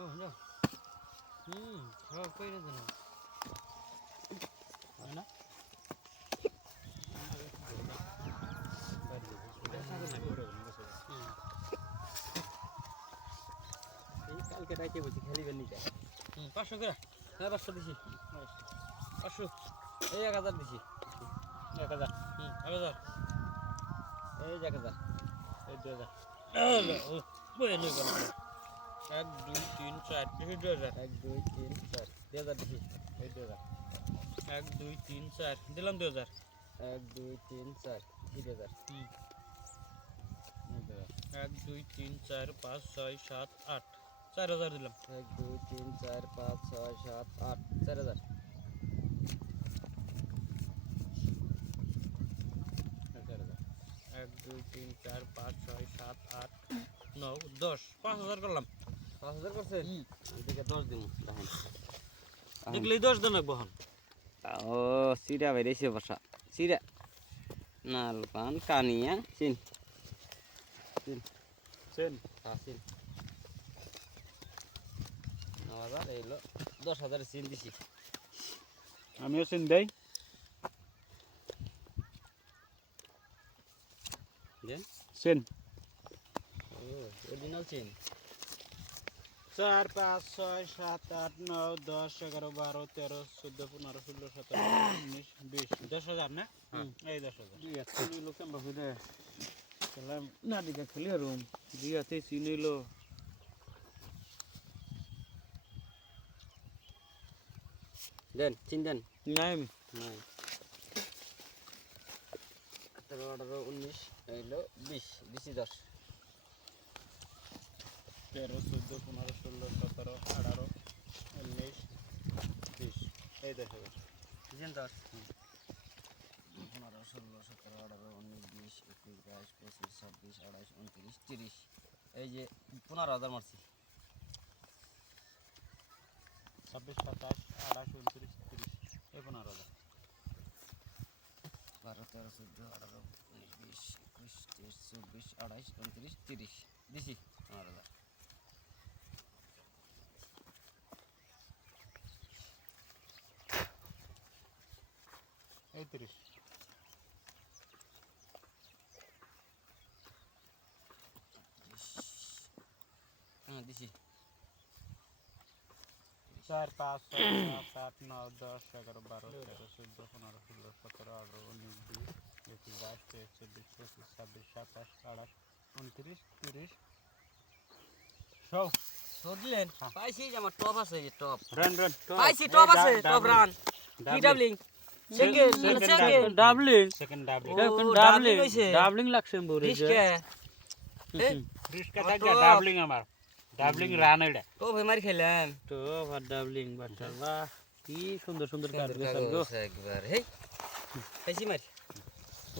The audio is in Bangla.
ও যাও সব কইরে দেন না কালকে ডাইতে বলছি খেলিবেন নিতে 500 করে হ্যাঁ 500 দিছি 500 এই 1000 দিছি 1000 1000 এই 1000 এই 2000 ও বই নই বল 1 2 3 4 এই 2000 1 2 3 4 2000 দিছি এই 2000 1 2 3 4 দিলাম 2000 1 2 3 4 2000 1 2 3 4 5 6 7 8 4000 দিলাম 1 2 3 4 5 6 7 8 4000 1 2 3 4 5 6 7 8 9 10 5000 করলাম 5000 করছেন এদিকে 10 দিন দেখেন দেখলি 10 দেন বহন ও সিরা বেরিয়েছে বসা সিরা নাল পান কানিয়া সিন সেন সিন 9000 এইলো 10000 সিন দিছি আমিও সেন দেই দেন সেন ও অরিজিনাল সিন 4 5 6 7 8 9 10 11 12 13 14 15 16 17 19 20 10000 না এই 10000 দুই হাতে নিলো কেমবা ফিরে সালাম না দিকে ক্লিয়ার রুম দিয়াতে চিনিলো দেন চিন দেন নাই নাই 17 18 19 এইলো 20 দিছি 10 13 14 15 16 17 18 19 20 এই 10000 দিছেন 10 15 16 17 18 19 20 21 22 25 26 28 29 30 এই যে 15000 মারছি 26 27 28 29 30 এই 15000 12 13 14 18 19 20 21 23 24 28 29 30 দিছি 15000 এই 30 হ্যাঁ দিছি 4 5 6 7 8 9 10 11 12 13 14 15 16 17 18 19 20 21 22 23 24 25 26 27 28 29 30 শো সরলেন পাইছি যে আমার টপ আছে এই টপ রান রান পাইছি টপ আছে টপ রান কি doubling second doubling second doubling doubling doubling Luxembourg রিস্কে রিস্কা থাকে ডাবলিং আমার ডাবলিং রান এটা ও ভাই মার খেলেন তো ভাত ডাবলিং বাটার বাহ কি সুন্দর সুন্দর কাজ গো একবার হেই পাইছি মার